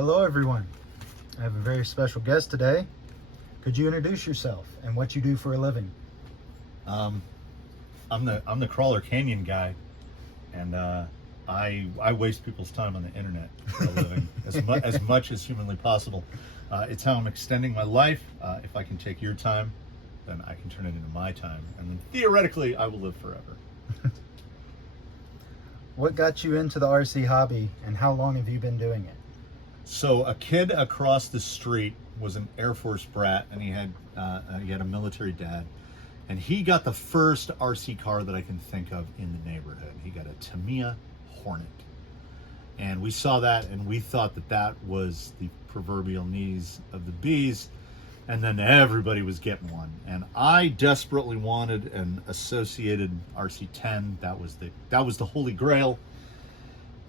Hello everyone. I have a very special guest today. Could you introduce yourself and what you do for a living? I'm the Crawler Canyon guy, and I waste people's time on the internet for a living as much as humanly possible. It's how I'm extending my life. If I can take your time, then I can turn it into my time, and then theoretically I will live forever. What got you into the RC hobby and how long have you been doing it? So a kid across the street was an Air Force brat, and he had a military dad, and he got the first RC car that I can think of in the neighborhood. He got a Tamiya Hornet, and we saw that and we thought that that was the proverbial knees of the bees, and then everybody was getting one, and I desperately wanted an associated RC10. That was the holy grail.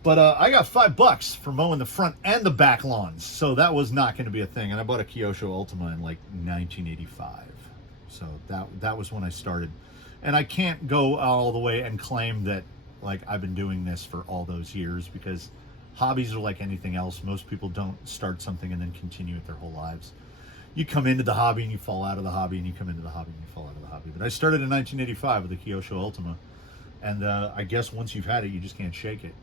But I got $5 for mowing the front and the back lawns, so that was not going to be a thing. And I bought a Kyosho Ultima in like 1985, so that was when I started. And I can't go all the way and claim that like I've been doing this for all those years, because hobbies are like anything else. Most people don't start something and then continue it their whole lives. You come into the hobby and you fall out of the hobby, and you come into the hobby and you fall out of the hobby. But I started in 1985 with the Kyosho Ultima, and I guess once you've had it, you just can't shake it.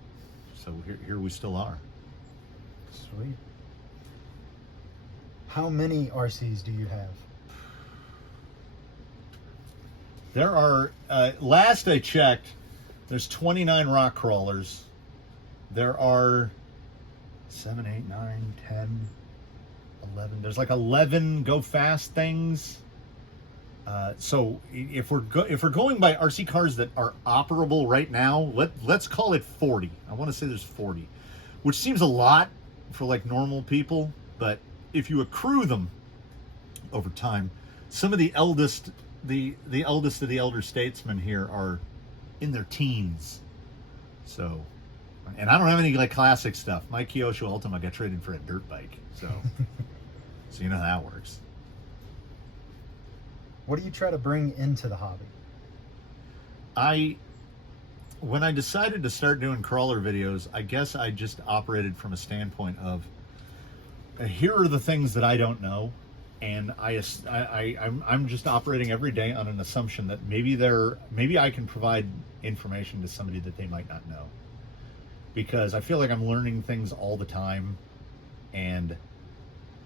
So here we still are. Sweet. How many RCs do you have? There are, last I checked, there's 29 rock crawlers. There are 7, 8, 9, 10, 11. There's like 11 go fast things. So if we're going by RC cars that are operable right now, let's call it 40. I want to say there's 40, which seems a lot for like normal people, but if you accrue them over time, some of the eldest of the elder statesmen here are in their teens. So, and I don't have any like classic stuff. My Kyosho Ultima got traded for a dirt bike, so so you know how that works. What do you try to bring into the hobby? When I decided to start doing crawler videos, I guess I just operated from a standpoint of, here are the things that I don't know, and I'm just operating every day on an assumption that maybe I can provide information to somebody that they might not know, because I feel like I'm learning things all the time, and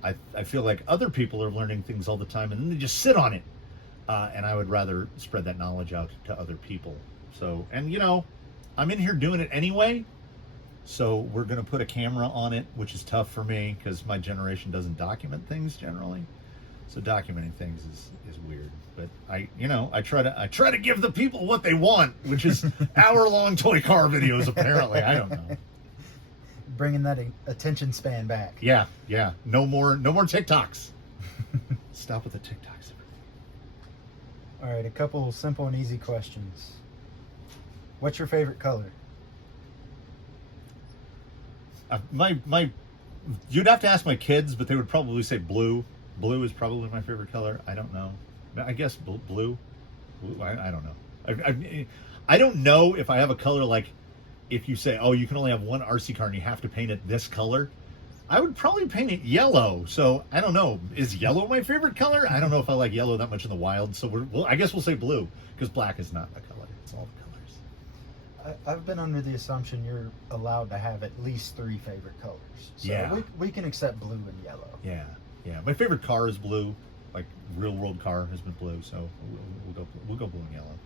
I feel like other people are learning things all the time, and then they just sit on it. And I would rather spread that knowledge out to other people. So, and you know, I'm in here doing it anyway, so we're going to put a camera on it, which is tough for me because my generation doesn't document things generally. So documenting things is weird. But I try to give the people what they want, which is hour-long toy car videos. Apparently, I don't know. Bringing that attention span back. Yeah. No more TikToks. Stop with the TikToks. All right, a couple simple and easy questions. What's your favorite color? You'd have to ask my kids, but they would probably say blue. Blue is probably my favorite color. I don't know. I guess blue. I don't know. I don't know if I have a color, like if you say, oh, you can only have one RC car and you have to paint it this color. I would probably paint it yellow. So I don't know. Is yellow my favorite color? I don't know if I like yellow that much in the wild. So I guess we'll say blue, because black is not a color. It's all the colors. I've been under the assumption you're allowed to have at least 3 favorite colors. So yeah. We can accept blue and yellow. Yeah. My favorite car is blue. Like real world car has been blue. So we'll go blue and yellow.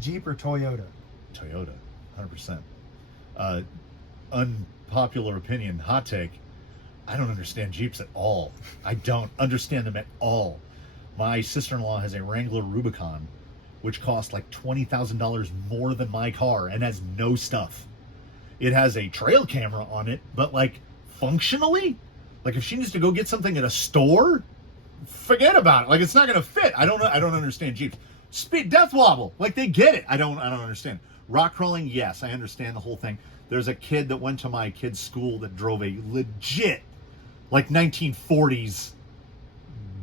Jeep or Toyota? Toyota, 100%. Unpopular opinion, hot take, I don't understand Jeeps at all. I don't understand them at all. My sister-in-law has a Wrangler Rubicon, which costs like $20,000 more than my car and has no stuff. It has a trail camera on it, but like functionally, like if she needs to go get something at a store, forget about it. Like it's not gonna fit. I don't understand Jeeps. Speed death wobble, like they get it. I don't understand. Rock crawling, yes, I understand the whole thing. There's a kid that went to my kid's school that drove a legit, like 1940s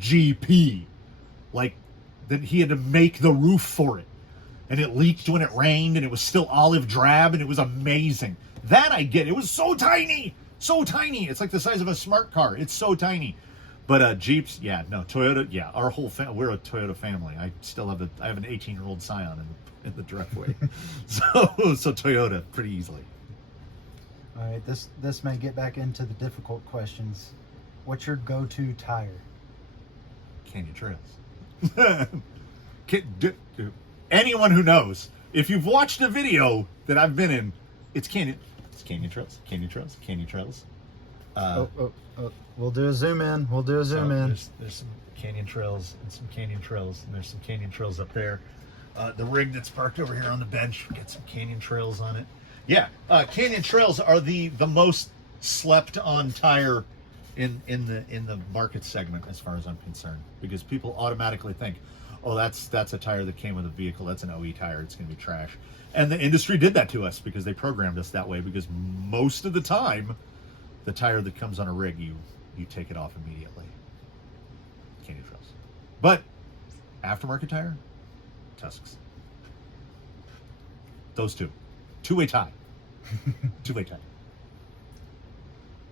GP. Like, that he had to make the roof for it. And it leaked when it rained, and it was still olive drab, and it was amazing. That I get. It was so tiny, So tiny. It's like the size of a smart car. It's so tiny. But Jeeps, yeah, no, Toyota, yeah, our whole we're a Toyota family. I still have I have an 18-year-old Scion in the driveway. so Toyota pretty easily. All right, this may get back into the difficult questions. What's your go-to tire? Canyon Trails. Anyone who knows, if you've watched a video that I've been in, it's Canyon Trails, Canyon Trails, Canyon Trails. We'll do a zoom in. There's some Canyon Trails and some Canyon Trails, and there's some Canyon Trails up there. The rig that's parked over here on the bench, get some Canyon Trails on it. Yeah, Canyon Trails are the most slept on tire in the market segment as far as I'm concerned, because people automatically think, oh, that's a tire that came with a vehicle, that's an OE tire, it's going to be trash. And the industry did that to us because they programmed us that way, because most of the time the tire that comes on a rig, you take it off immediately. Canyon Trails. But aftermarket tire, Tusks. Those two. Two-way tie. Two-way tie.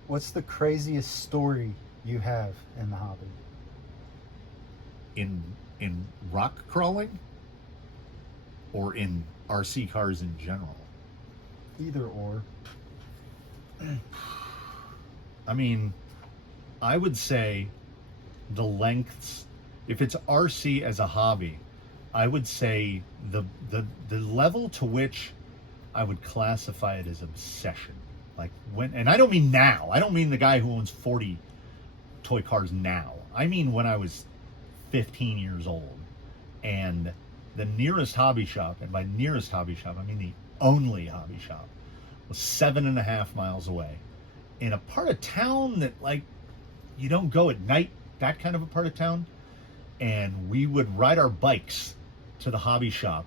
What's the craziest story you have in the hobby? In rock crawling, or in RC cars in general? Either or. I mean, I would say the lengths, if it's RC as a hobby, I would say the level to which I would classify it as obsession. Like and I don't mean now. I don't mean the guy who owns 40 toy cars now. I mean when I was 15 years old, and the nearest hobby shop, and by nearest hobby shop, I mean the only hobby shop, was 7.5 miles away in a part of town that, like, you don't go at night, that kind of a part of town. And we would ride our bikes to the hobby shop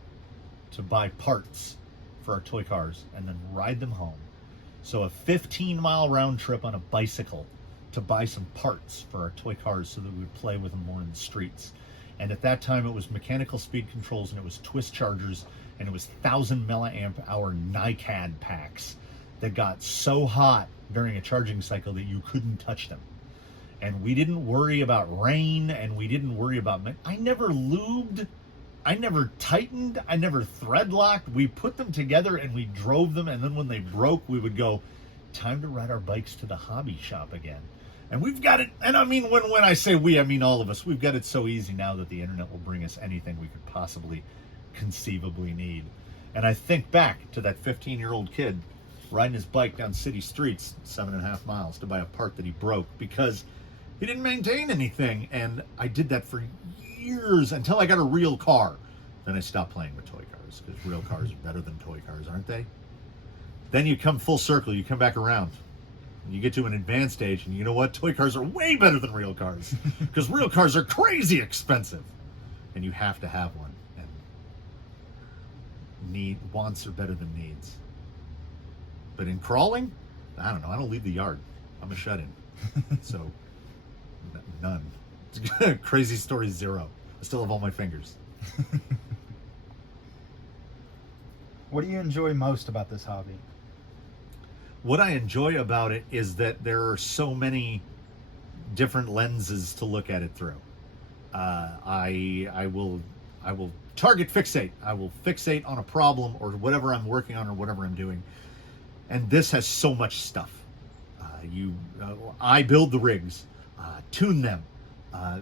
to buy parts for our toy cars and then ride them home. So a 15-mile round trip on a bicycle to buy some parts for our toy cars so that we would play with them more in the streets. And at that time, it was mechanical speed controls, and it was twist chargers, and it was 1,000 milliamp hour NiCad packs that got so hot during a charging cycle that you couldn't touch them. And we didn't worry about rain, and we didn't worry about... I never lubed, I never tightened, I never thread locked. We put them together and we drove them, and then when they broke, we would go, time to ride our bikes to the hobby shop again. And we've got it, and I mean, when I say we, I mean all of us. We've got it so easy now that the internet will bring us anything we could possibly conceivably need. And I think back to that 15-year-old kid riding his bike down city streets 7.5 miles to buy a part that he broke because he didn't maintain anything. And I did that for years until I got a real car. Then I stopped playing with toy cars, because real cars are better than toy cars, aren't they? Then you come full circle, you come back around. You get to an advanced stage, and you know what? Toy cars are way better than real cars, because real cars are crazy expensive, and you have to have one. And wants are better than needs. But in crawling, I don't know. I don't leave the yard. I'm a shut-in, so none. Crazy story 0. I still have all my fingers. What do you enjoy most about this hobby? What I enjoy about it is that there are so many different lenses to look at it through. I will target fixate. I will fixate on a problem or whatever I'm working on or whatever I'm doing. And this has so much stuff. I build the rigs, tune them,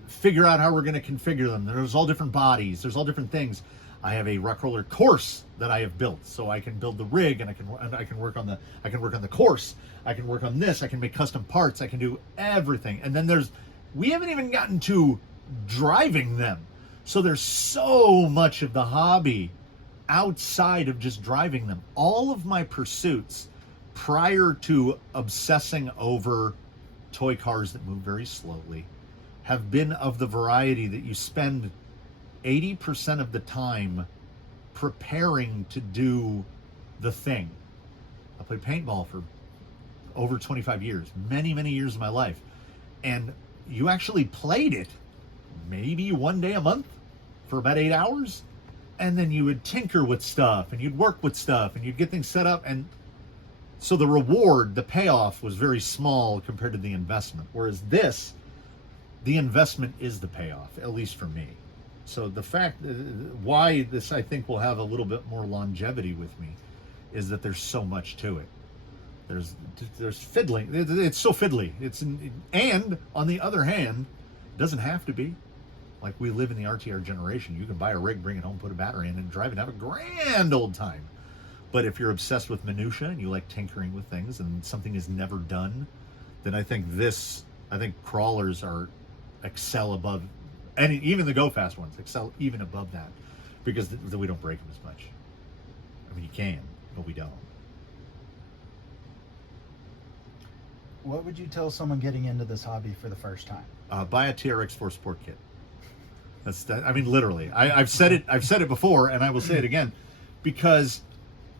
figure out how we're going to configure them. There's all different bodies. There's all different things. I have a rock roller course that I have built, so I can build the rig, and I can work on the course. I can work on this. I can make custom parts. I can do everything. And then we haven't even gotten to driving them. So there's so much of the hobby outside of just driving them. All of my pursuits prior to obsessing over toy cars that move very slowly have been of the variety that you spend 80% of the time preparing to do the thing. I played paintball for over 25 years, many, many years of my life. And you actually played it maybe one day a month for about 8 hours. And then you would tinker with stuff, and you'd work with stuff, and you'd get things set up. And So the reward, the payoff was very small compared to the investment. Whereas this, the investment is the payoff, at least for me. So the fact why this I think will have a little bit more longevity with me is that there's so much to it. There's fiddling. It's so fiddly. And on the other hand, it doesn't have to be. Like we live in the RTR generation. You can buy a rig, bring it home, put a battery in, and drive it, and have a grand old time. But if you're obsessed with minutia and you like tinkering with things, and something is never done, then I think crawlers excel above, and even the go fast ones excel even above that, because we don't break them as much. I mean, you can, but we don't. What would you tell someone getting into this hobby for the first time? Buy a TRX4 Sport Kit. That's that. I mean, literally. I've said it before, and I will say it again, because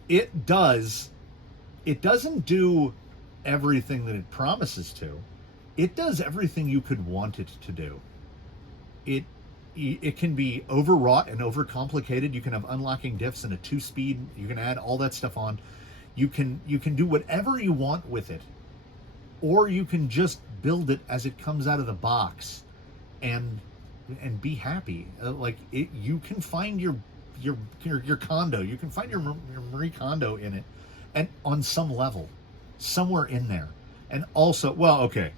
it doesn't do everything that it promises to. It does everything you could want it to do. It can be overwrought and overcomplicated. You can have unlocking diffs and a 2-speed. You can add all that stuff on. You can do whatever you want with it, or you can just build it as it comes out of the box, and be happy. You can find your condo. You can find your Marie Kondo in it, and on some level, somewhere in there. And also, well, okay.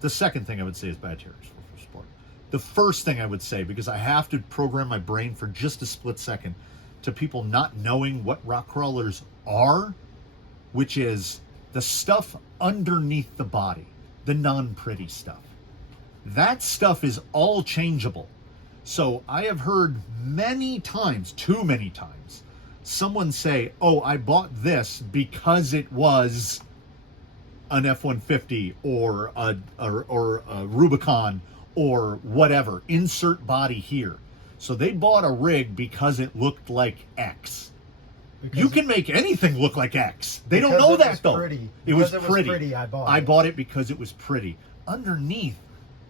The second thing I would say is buy a TRX for sport. The first thing I would say, because I have to program my brain for just a split second to people not knowing what rock crawlers are, which is the stuff underneath the body, the non-pretty stuff. That stuff is all changeable. So I have heard many times, too many times, someone say, oh, I bought this because it was an F-150 or a Rubicon or whatever. Insert body here. So they bought a rig because it looked like X. You can make anything look like X. They don't know that, though. It was pretty. I bought it because it was pretty. Underneath,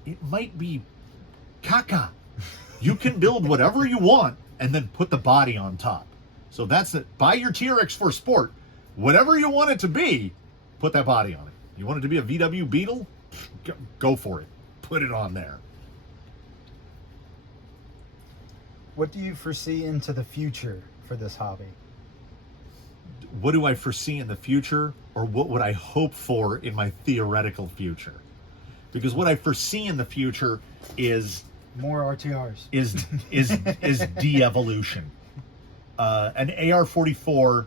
it might be caca. You can build whatever you want and then put the body on top. So that's it. Buy your TRX for sport. Whatever you want it to be, put that body on it. You want it to be a VW Beetle? Go for it. Put it on there. What do you foresee into the future for this hobby? What do I foresee in the future, or what would I hope for in my theoretical future? Because what I foresee in the future is more RTRs. Is de-evolution. An AR-44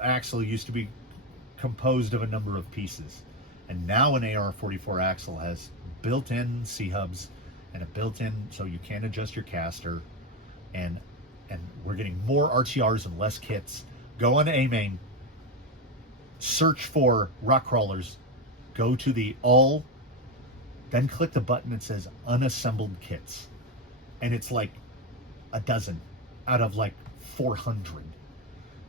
axle used to be composed of a number of pieces, and now an AR-44 axle has built-in C-hubs and a built-in, so you can adjust your caster, and we're getting more RTRs and less kits. Go on A-Main, search for rock crawlers, go to the all, then click the button that says unassembled kits, and it's like a dozen out of like 400,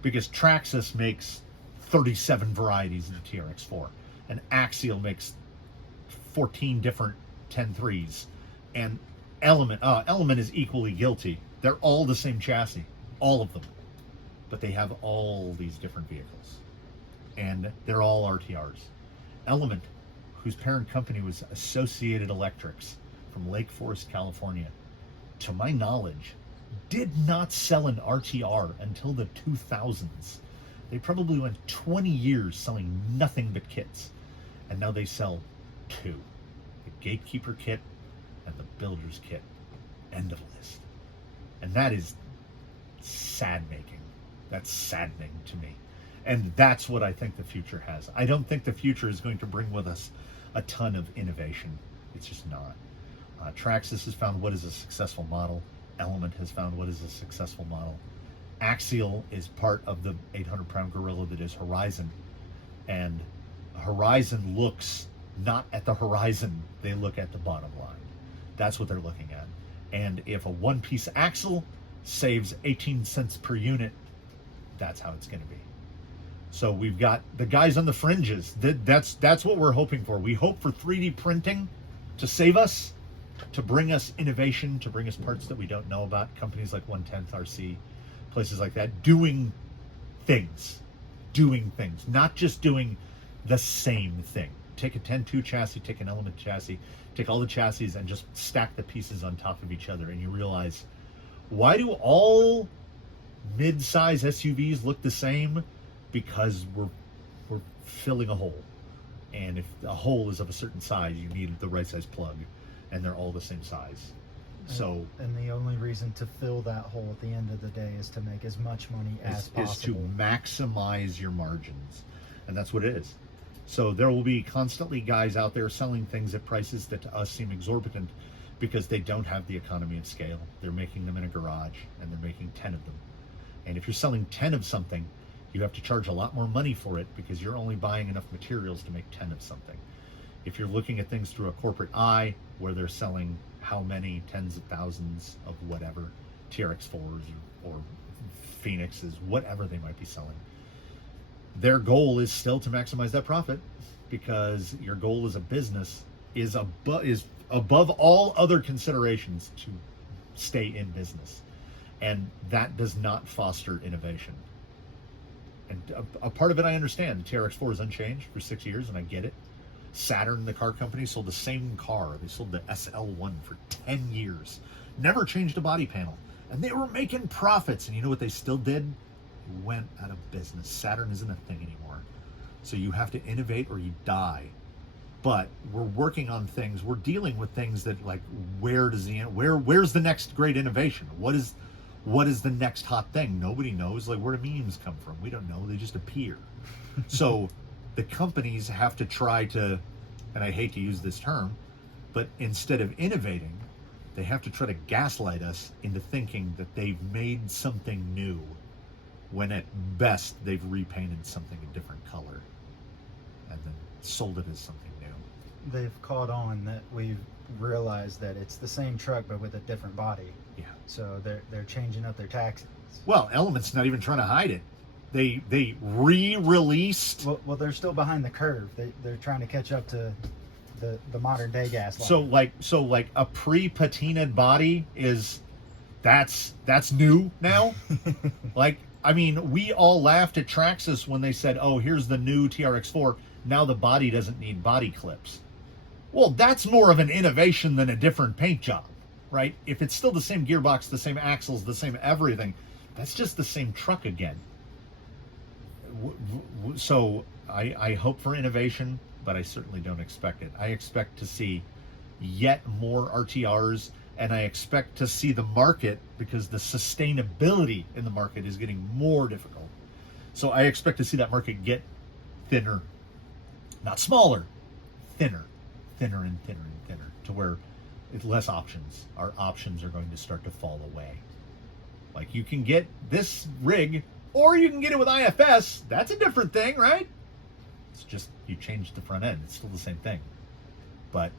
because Traxxas makes 37 varieties in the TRX4, and Axial makes 14 different 10.3s, and Element is equally guilty. They're all the same chassis, all of them, but they have all these different vehicles, and they're all RTRs. Element, whose parent company was Associated Electrics from Lake Forest, California, to my knowledge, did not sell an RTR until the 2000s. They probably went 20 years selling nothing but kits, and now they sell two: the Gatekeeper kit and the Builder's kit. End of list. And that is sad-making. That's saddening to me. And that's what I think the future has. I don't think the future is going to bring with us a ton of innovation. It's just not. Traxxas has found what is a successful model. Element has found what is a successful model. Axial is part of the 800-pound gorilla that is Horizon. And Horizon looks not at the horizon, they look at the bottom line. That's what they're looking at. And if a one-piece axle saves 18 cents per unit, that's how it's going to be. So we've got the guys on the fringes. That's what we're hoping for. We hope for 3D printing to save us, to bring us innovation, to bring us parts that we don't know about. Companies like 1/10 RC, places like that, doing things, doing things, not just doing the same thing. Take a 10-2 chassis, take an Element chassis, take all the chassis and just stack the pieces on top of each other, and you realize, why do all mid-size SUVs look the same? Because we're filling a hole. And if a hole is of a certain size, you need the right size plug, and they're all the same size. So, and the only reason to fill that hole at the end of the day is to make as much money as possible. Is to maximize your margins. And that's what it is. So there will be constantly guys out there selling things at prices that to us seem exorbitant because they don't have the economy of scale. They're making them in a garage, and they're making 10 of them. And if you're selling 10 of something, you have to charge a lot more money for it because you're only buying enough materials to make 10 of something. If you're looking at things through a corporate eye, where they're selling how many tens of thousands of whatever, TRX4s or Phoenixes, whatever they might be selling, their goal is still to maximize that profit, because your goal as a business is above all other considerations to stay in business. And that does not foster innovation. And a part of it I understand. The TRX4 is unchanged for 6 years, and I get it. Saturn, the car company, sold the same car. They sold the SL1 for 10 years. Never changed a body panel. And they were making profits. And you know what they still did? They went out of business. Saturn isn't a thing anymore. So you have to innovate or you die. But we're working on things. We're dealing with things that, like, where's the next great innovation? What is the next hot thing? Nobody knows. Like, where do memes come from? We don't know. They just appear. So the companies have to try to, and I hate to use this term, but instead of innovating, they have to try to gaslight us into thinking that they've made something new, when at best they've repainted something a different color and then sold it as something new. They've caught on that we've realized that it's the same truck but with a different body. Yeah. So they're changing up their taxes. Well, Element's not even trying to hide it. They re-released. Well, they're still behind the curve. They're trying to catch up to the modern day gas line. So like a pre-patinaed body that's new now. Like, I mean, we all laughed at Traxxas when they said, "Oh, here's the new TRX4. Now the body doesn't need body clips." Well, that's more of an innovation than a different paint job, right? If it's still the same gearbox, the same axles, the same everything, that's just the same truck again. So I hope for innovation, but I certainly don't expect it. I expect to see yet more RTRs, and I expect to see the market, because the sustainability in the market is getting more difficult. So I expect to see that market get thinner, not smaller, thinner and thinner and thinner, to where it's less options. Our options are going to start to fall away. Like, you can get this rig, or you can get it with IFS. That's a different thing, right? It's just you changed the front end. It's still the same thing. But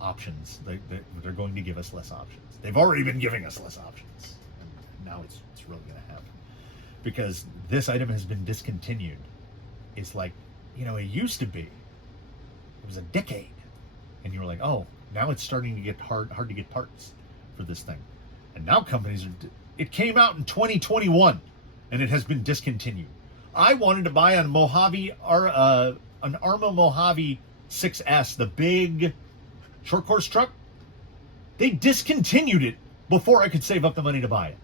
options, they're going to give us less options. They've already been giving us less options. And now it's really going to happen. Because this item has been discontinued. It's like, it used to be. It was a decade. And you were like, oh, now it's starting to get hard to get parts for this thing. And now companies it came out in 2021, and it has been discontinued. I wanted to buy an Arma Mojave 6S, the big short course truck. They discontinued it before I could save up the money to buy it.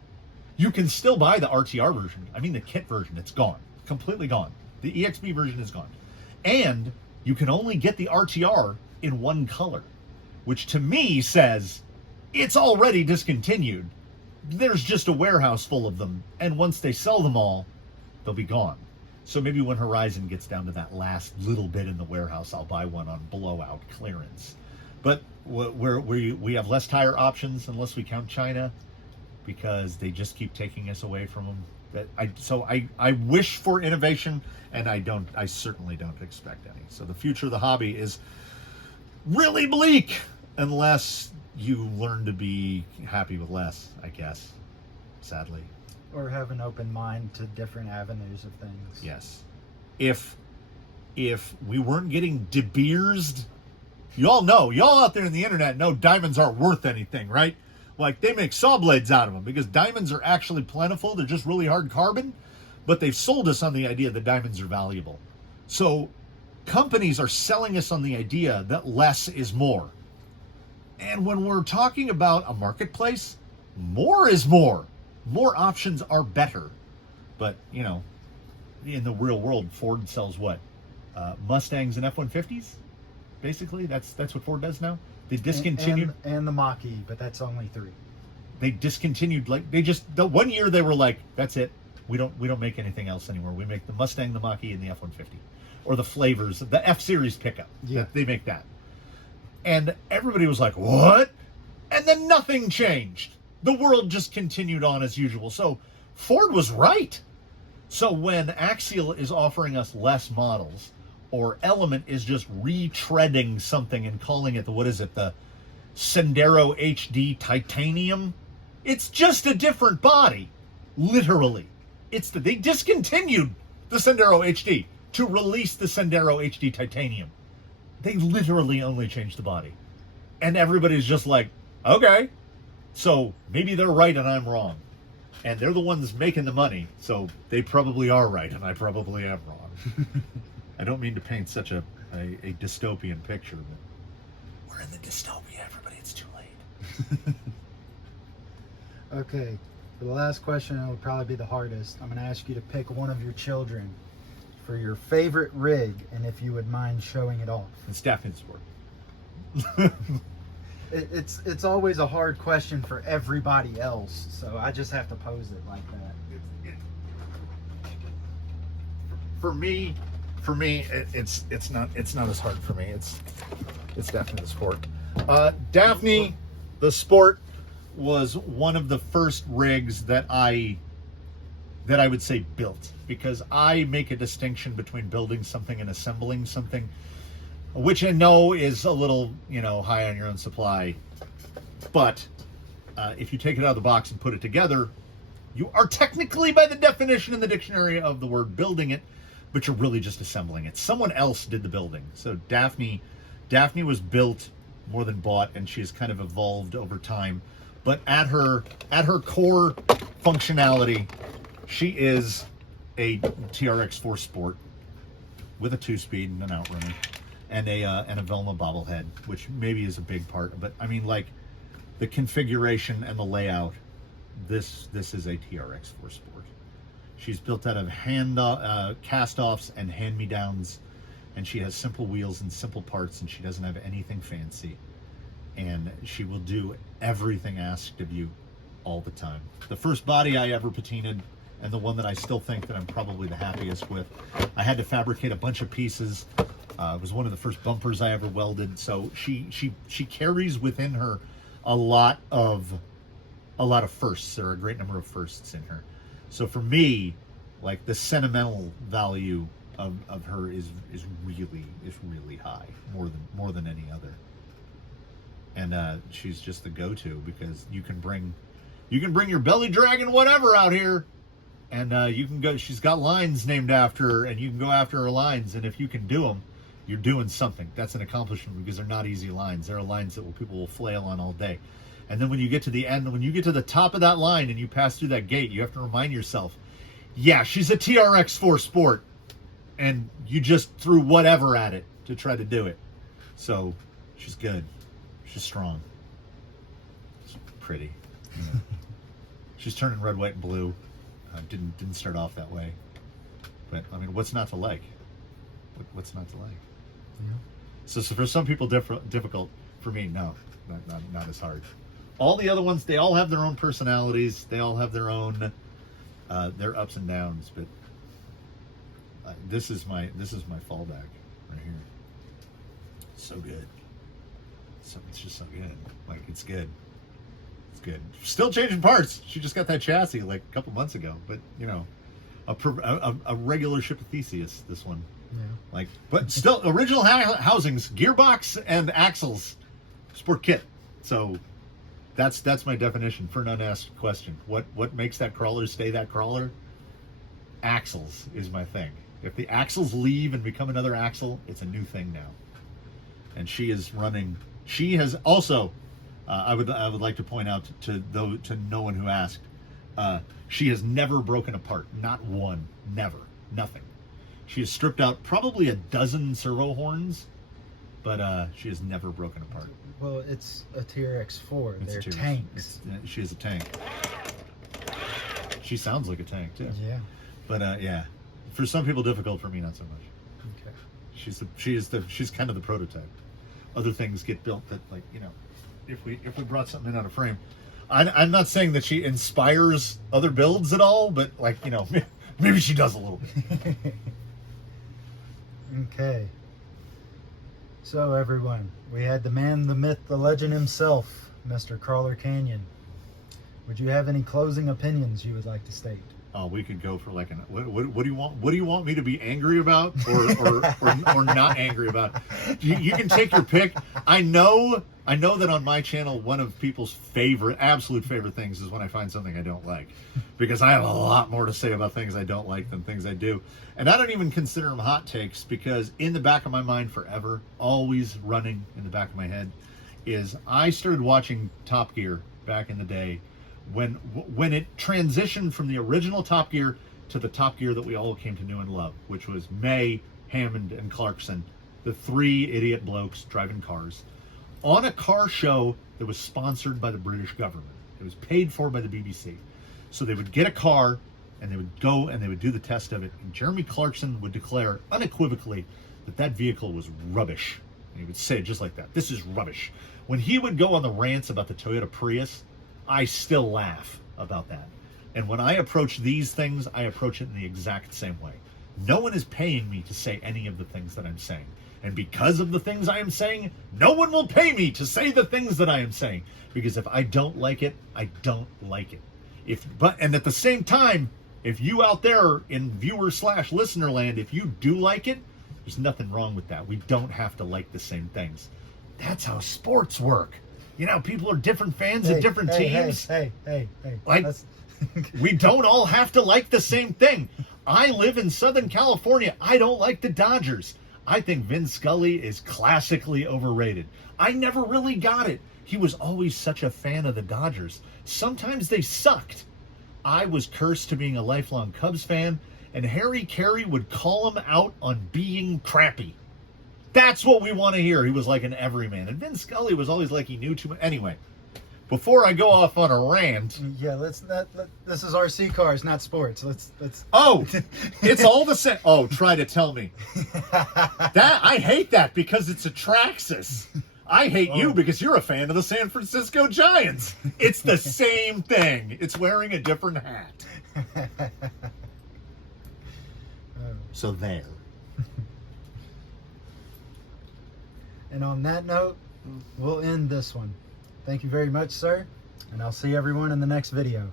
You can still buy the RTR version. I mean, the kit version, it's gone. Completely gone. The EXB version is gone. And you can only get the RTR in one color, which to me says it's already discontinued. There's just a warehouse full of them, and once they sell them all, they'll be gone. So maybe when Horizon gets down to that last little bit in the warehouse, I'll buy one on blowout clearance. But we have less tire options, unless we count China, because they just keep taking us away from them. I wish for innovation, and I certainly don't expect any. So the future of the hobby is really bleak, unless you learn to be happy with less, I guess, sadly. Or have an open mind to different avenues of things. Yes. If we weren't getting De Beers'd, y'all out there in the internet know diamonds aren't worth anything, right? Like, they make saw blades out of them because diamonds are actually plentiful. They're just really hard carbon. but they've sold us on the idea that diamonds are valuable. So companies are selling us on the idea that less is more. And when we're talking about a marketplace, more is more. More options are better. But, you know, in the real world, Ford sells what? Mustangs and F-150s? Basically, that's what Ford does now. They discontinued. And the Mach-E, but that's only 3. They discontinued, like, the 1 year they were like, that's it. We don't make anything else anymore. We make the Mustang, the Mach-E, and the F-150. Or the flavors, the F-Series pickup. Yeah. They make that. And everybody was like, what? And then nothing changed. The world just continued on as usual. So Ford was right. So when Axial is offering us less models, or Element is just retreading something and calling it the Sendero HD Titanium, it's just a different body. Literally. They discontinued the Sendero HD to release the Sendero HD Titanium. They literally only changed the body. And everybody's just like, okay. So maybe they're right and I'm wrong. And they're the ones making the money, so they probably are right and I probably am wrong. I don't mean to paint such a dystopian picture, but we're in the dystopia, everybody. It's too late. Okay, for the last question, it'll probably be the hardest. I'm going to ask you to pick one of your children for your favorite rig, and if you would mind showing it off. It's Daphne's sport. It's always a hard question for everybody else, so I just have to pose it like that. For me, it's not as hard for me. It's Daphne the sport. Daphne the sport was one of the first rigs that I would say built, because I make a distinction between building something and assembling something, which I know is a little, high on your own supply. But if you take it out of the box and put it together, you are technically, by the definition in the dictionary of the word, building it, but you're really just assembling it. Someone else did the building. So Daphne was built more than bought, and she has kind of evolved over time. But at her core functionality, she is a TRX 4 Sport with a 2-speed and an outrunner and a Velma bobblehead, which maybe is a big part. But I mean, like, the configuration and the layout, this is a TRX 4 Sport. She's built out of cast-offs and hand-me-downs, and she has simple wheels and simple parts, and she doesn't have anything fancy. And she will do everything asked of you all the time. The first body I ever patinaed, and the one that I still think that I'm probably the happiest with, I had to fabricate a bunch of pieces. It was one of the first bumpers I ever welded. So she carries within her a lot of firsts. There are a great number of firsts in her. So for me, like, the sentimental value of her is really high, more than any other. And she's just the go-to, because you can bring your belly dragon whatever out here, and you can go. She's got lines named after her, and you can go after her lines. And if you can do them, you're doing something. That's an accomplishment, because they're not easy lines. There are lines that people will flail on all day. And then when you get to the end, when you get to the top of that line and you pass through that gate, you have to remind yourself, yeah, she's a TRX 4 Sport, and you just threw whatever at it to try to do it. So she's good. She's strong. She's pretty. She's turning red, white, and blue. Didn't start off that way. But I mean, what's not to like? What's not to like? Yeah. So for some people, difficult. For me, no, not as hard. All the other ones, they all have their own personalities. They all have their own their ups and downs. But this is my fallback right here. So good. So it's just so good. Like, it's good. It's good. Still changing parts. She just got that chassis like a couple months ago. But a regular ship of Theseus. This one. Yeah. Like, but still original housings, gearbox and axles, sport kit. So that's my definition for an unasked question. What makes that crawler stay that crawler? Axles is my thing. If the axles leave and become another axle, it's a new thing now. And she is running. She has also. I would like to point out to no one who asked. She has never broken apart. Not one. Never. Nothing. She has stripped out probably a dozen servo horns, but she has never broken apart. Well, it's a TRX-4. It's They're a T-Rex. tanks. She is a tank. She sounds like a tank too. Yeah. But yeah, for some people difficult. For me, not so much. Okay. She's kind of the prototype. Other things get built that, like, you know, if we brought something in out of frame, I'm not saying that she inspires other builds at all, but, like, you know, maybe she does a little bit. Okay. So everyone, we had the man, the myth, the legend himself, Mr. Crawler Canyon. Would you have any closing opinions you would like to state? Oh, we could go for like what do you want? What do you want me to be angry about, or not angry about? You can take your pick. I know that on my channel, one of people's absolute favorite things is when I find something I don't like, because I have a lot more to say about things I don't like than things I do, and I don't even consider them hot takes, because in the back of my mind forever, always running in the back of my head, is I started watching Top Gear back in the day. When it transitioned from the original Top Gear to the Top Gear that we all came to know and love, which was May, Hammond, and Clarkson, the three idiot blokes driving cars, on a car show that was sponsored by the British government. It was paid for by the BBC. So they would get a car, and they would go and they would do the test of it, and Jeremy Clarkson would declare unequivocally that vehicle was rubbish. And he would say it just like that, "This is rubbish." When he would go on the rants about the Toyota Prius, I still laugh about that. And when I approach these things, I approach it in the exact same way. No one is paying me to say any of the things that I'm saying. And because of the things I am saying, no one will pay me to say the things that I am saying. Because if I don't like it, I don't like it. And at the same time, if you out there in viewer/listener land, if you do like it, there's nothing wrong with that. We don't have to like the same things. That's how sports work. You know, people are different fans of different teams. Hey. Like, we don't all have to like the same thing. I live in Southern California. I don't like the Dodgers. I think Vin Scully is classically overrated. I never really got it. He was always such a fan of the Dodgers. Sometimes they sucked. I was cursed to being a lifelong Cubs fan, and Harry Carey would call him out on being crappy. That's what we want to hear. He was like an everyman. And Vin Scully was always like he knew too much. Anyway, before I go off on a rant. Yeah, this is RC cars, not sports. Let's. Oh, it's all the same. Oh, try to tell me. I hate that because it's a Traxxas. I hate you because you're a fan of the San Francisco Giants. It's the same thing. It's wearing a different hat. So there. And on that note, we'll end this one. Thank you very much, sir. And I'll see everyone in the next video.